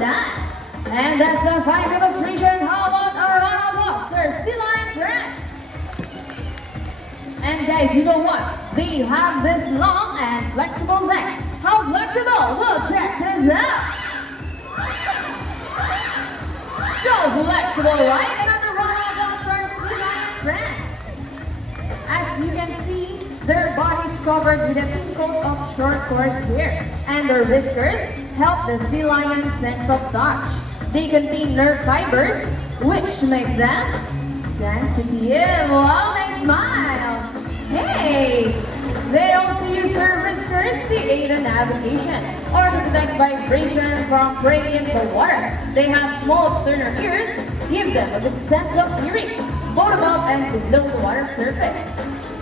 land. And that's the fine demonstration. How about our Monster Sea Lion friends? And guys, you know what? They have this long and flexible neck. How flexible? We'll check this out. So flexible, right? Another Monster Sea Lion friends. As you can see, their bodies covered with a thin coat of short coarse hair, and their whiskers help the sea lion's sense of touch. They contain nerve fibers, which make them sensitive. Wow, they smile. Hey! They also use their whiskers to aid in navigation or to detect vibration from prey in the water. They have small external ears, give them a good sense of hearing, both above and below the water surface.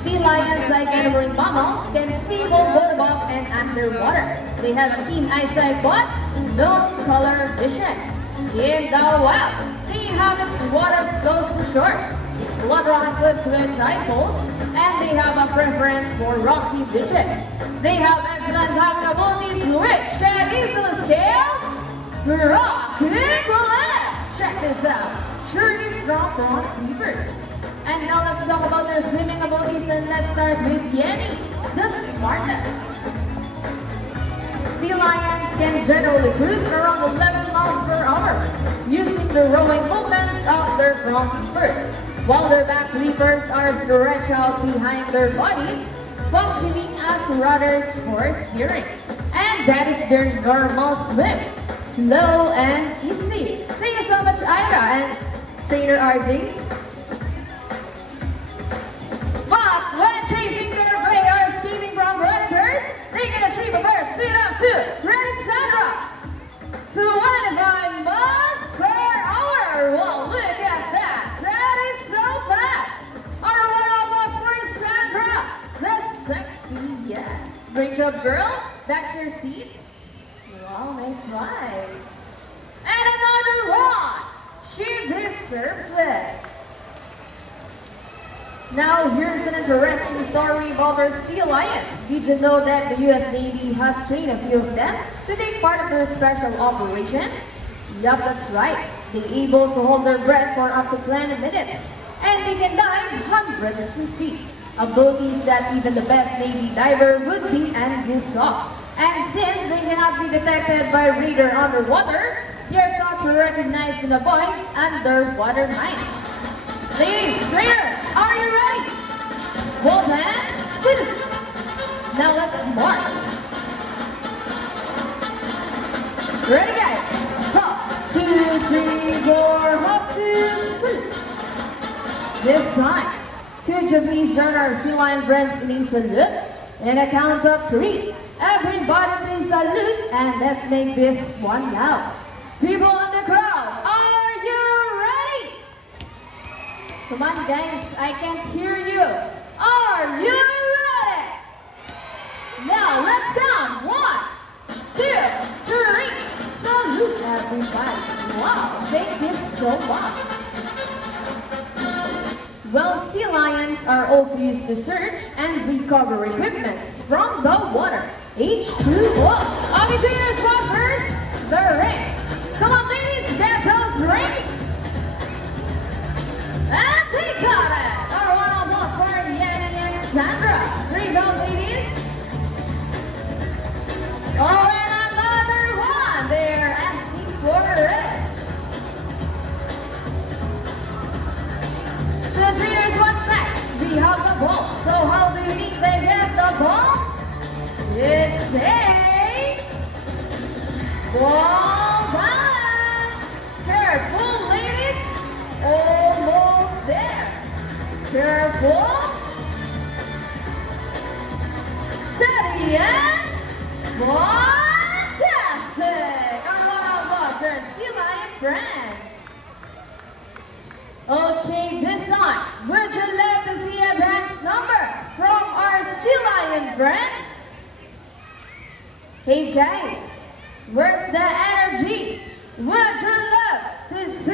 Sea lions, like any marine mammals, can see both above and underwater. They have a keen eyesight but no color vision. In the wild, they inhabit waters close to shores, water on cliffs with tide pools, and they have a preference for rocky beaches. They have excellent having abilities which can easily scale rock cliffs. Check this out. Surely strong front keepers. And now let's talk about their swimming abilities, and let's start with Yenny, the smartest. Sea lions can generally cruise around 11 miles per hour using the rowing movements of their front flippers, while their back flippers are stretched out behind their bodies, functioning as rudders for steering. And that is their normal swim, slow and easy. Thank you so much, Ira and trainer RJ. But when chasing their prey or escaping from predators, they can achieve a burst speed up to Ready Sandra to 25 miles per hour. Well, look at that. That is so fast. Our one of us for Sandra, the sexy, yes. Great job, girl. Back to your seat. Wow, nice ride. And another one. She deserves it. Now, here's an interesting story about our sea lion. Did you know that the U.S. Navy has trained a few of them to take part of their special operation? Yup, that's right. They're able to hold their breath for up to 20 minutes. And they can dive hundreds of feet. Abilities that even the best Navy diver would be envious of. And since they cannot be detected by radar underwater, they're taught to recognize and avoid underwater mines. Ladies, trainer, are you ready? Well then, sit. Now let's march. Ready, guys? Hop, 2, 3, 4, hop, 2, sit. This time, could you please join our sea lion friends in a salute? In a count of 3. Everybody please salute, and let's make this one loud. People in the crowd, are you ready? Come on, guys, I can't hear you. Are you ready? Now, let's count. 1, 2, 3. Salute, everybody. Wow, thank you so much. Well, sea lions are also used to search and recover equipment from the water. H2O. Okay, trainers, spot first, the rings. Come on, ladies, get those rings. And they got it! Our one of those for Yenny and Sandra. Here you go, ladies. Oh, and another one. They're asking for it. So, trainers, what's next? We have the ball. So, how do you think they get the ball? It's a ball balance. Careful, ladies. Almost there. Careful. Steady and fantastic. Our one of us are sea lion friends. Okay, this time, would you like to see a dance number from our sea lion friends? Hey guys, where's the energy? Would you